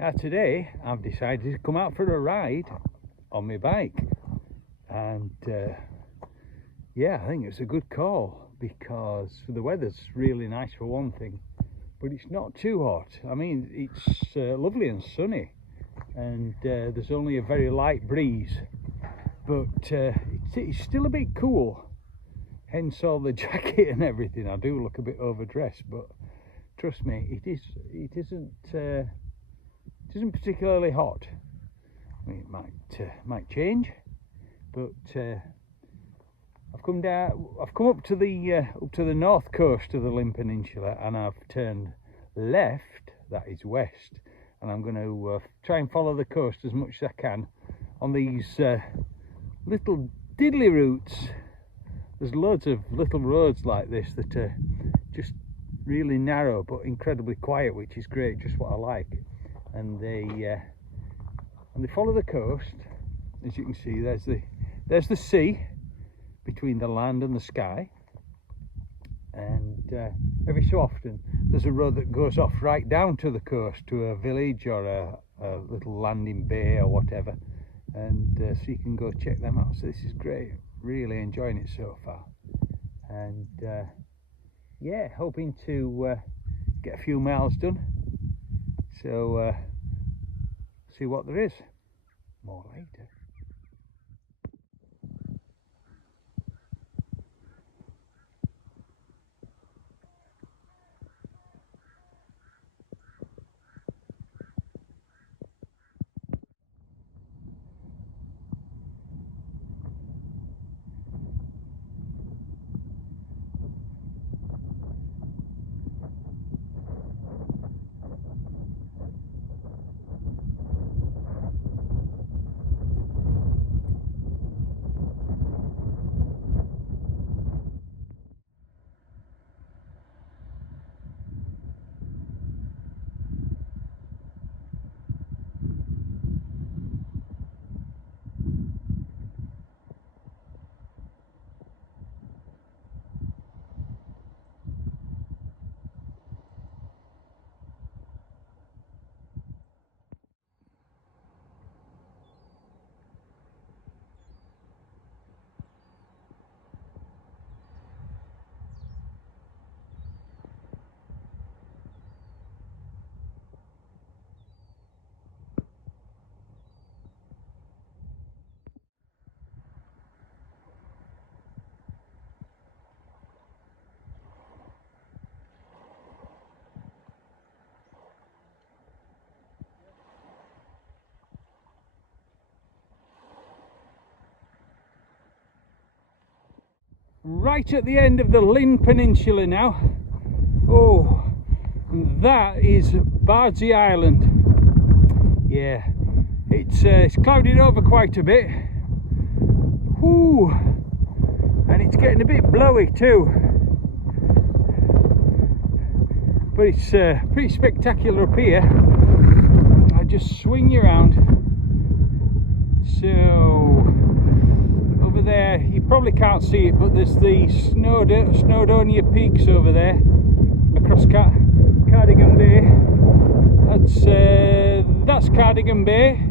Now today I've decided to come out for a ride on my bike, and yeah, I think it's a good call because the weather's really nice for one thing, but it's not too hot. I mean, it's lovely and sunny, and there's only a very light breeze, but it's still a bit cool, hence all the jacket and everything. I do look a bit overdressed, but trust me, it isn't particularly hot. I mean, it might change, but I've come up to the north coast of the Llyn Peninsula, and I've turned left, that is west, and I'm going to try and follow the coast as much as I can on these little diddly routes. There's loads of little roads like this that are just really narrow but incredibly quiet, which is great, just what I like. And they follow the coast. As you can see, there's the sea between the land and the sky, and every so often there's a road that goes off right down to the coast to a village or a little landing bay or whatever, and so you can go check them out. So this is great, really enjoying it so far, and yeah, hoping to get a few miles done. So see what there is. More later. Right at the end of the Llyn Peninsula now. Oh, and that is Bardsey Island. Yeah, it's clouded over quite a bit. Whoo, and it's getting a bit blowy too. But it's pretty spectacular up here. I just swing you around. So over there, you probably can't see it, but there's the Snowdonia Peaks over there across Cardigan Bay. That's Cardigan Bay.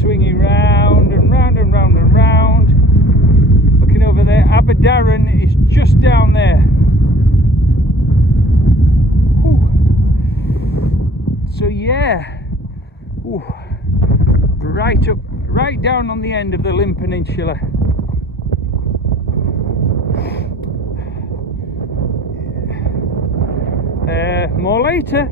Swinging round and round and round and round. Looking over there, Aberdaron is just down there. Whew. So yeah, ooh, right down on the end of the Llyn Peninsula. More later.